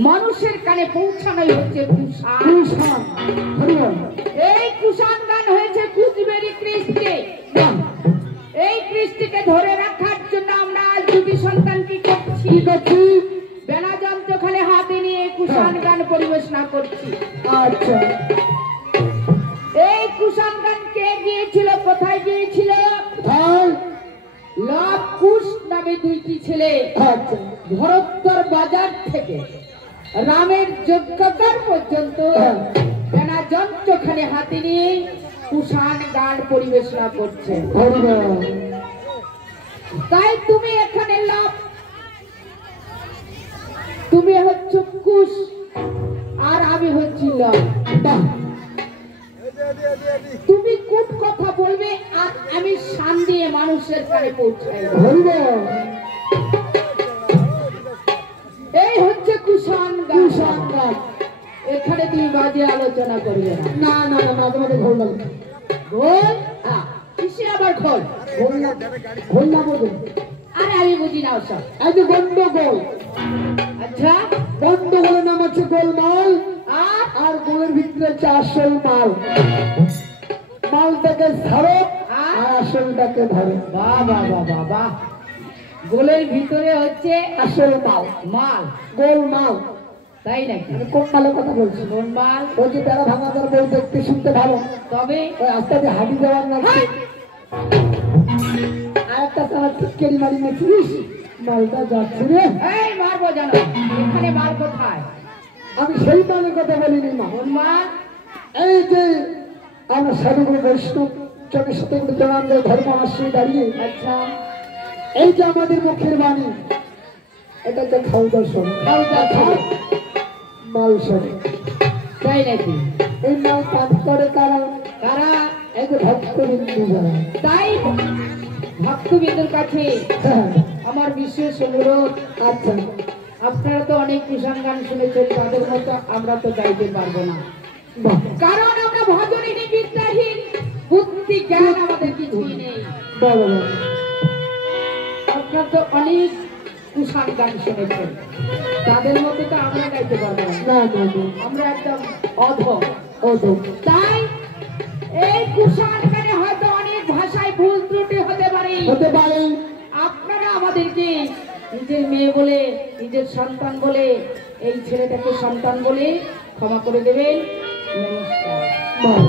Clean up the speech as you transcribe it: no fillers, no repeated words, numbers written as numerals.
মানুষের কানে পৌঁছানোই হচ্ছে কুষাণ। এই কুষাণ গান হয়েছে কুচবেরি কৃষ্টি। এই কৃষ্টিকে ধরে রাখার জন্য আমরা আজ দুটি সন্তান কি করছি, বেনা যন্ত্রখানে হাতে নিয়ে কুষাণ গান পরিবেশনা করছি। আচ্ছা, এই কুষাণ গান কে গিয়েছিল, কোথায় গিয়েছিল? লব কুশ নামে দুইটি ছেলে ভরতর বাজার থেকে রামের যজ্ঞকার পর্যন্ত বেনা যন্ত্রখানে হাতে নিয়ে কুষাণ গান পরিবেশনা করছে। তাই তুমি এখানে লব, তুমি হচ্ছে কুশ আর আমি হচ্ছি লব। তুমি কুট কথা বলবে আর আমি শান দিয়ে মানুষের কানে পৌঁছাই। এই হচ্ছে কুষাণ গান। এখানে তুমি বাজে আলোচনা করবে না। না না না, তোমাদের ঘোল বল। ঘোল? কিসে আবার ঘোল? ঘোল না বলবে। আরে আমি বুঝি না ওসব। এই যে গন্ডগোল। আচ্ছা, গন্ডগোলের নাম হচ্ছে গোলমাল, আর গোলের ভিতরে হচ্ছে আসল মাল। মালটাকে ছাড়ো আর আসলটাকে ধরো। বাহ বাহ বাহ বাহ বাহ। গোলের ভিতরে হচ্ছে আসল মাল, মাল, গোলমাল। তাই নাকি? আমি কোন মালের কথা বলছি? কোন মাল? ওই যে বেড়া ভাঙাদার বউ দেখতে শুনতে ভালো, তবে ওই আস্তে আস্তে হাঁটি দেওয়ার না। আর একটা সারা টিটকেরি মারি নেছিস, মালটা যাচ্ছে রে। এই মারবো জানো, এখানে মাল কোথায়? আমি সেই মালের কথা বলিনি মা। কোন মাল? এই যে আমরা সাধুগুরু বৈষ্ণব চোখের সাথে জনানদের ধর্ম আশ্রয় দাঁড়িয়ে, আচ্ছা, এই যে আমাদের মুখের বাণী, এটা হচ্ছে খাও দর্শন, মাল শোনে। তাই নাকি? এই মাল পান করে কারা? কারা? এই যে ভক্তবিন্দু যারা। তাই ভক্তবিন্দুর কাছে আমার বিশেষ অনুরোধ। আচ্ছা, আপনারা তো অনেক কুষাণ গান শুনেছেন, তাদের মতো আমরা তো গাইতে পারবো না, বাহ, কারণ আমরা ভজনহীন, বিদ্যাহীন, বুদ্ধি জ্ঞান আমাদের কিছুই নেই। বলো বলো। আপনারা তো অনেক কুষাণ গান শুনেছেন, তাদের মতো তো আমরা গাইতে পারবো না। না না না, আমরা একদম অধম। ওদম। তাই এই কুষাণ গানে হয়তো অনেক ভাষায় ভুল ত্রুটি হতে পারে। হতে পারে। আপনারা আমাদেরকে নিজের মেয়ে বলে, নিজের সন্তান বলে, এই ছেলেটাকে সন্তান বলে ক্ষমা করে দেবেন। নমস্কার। বাহ।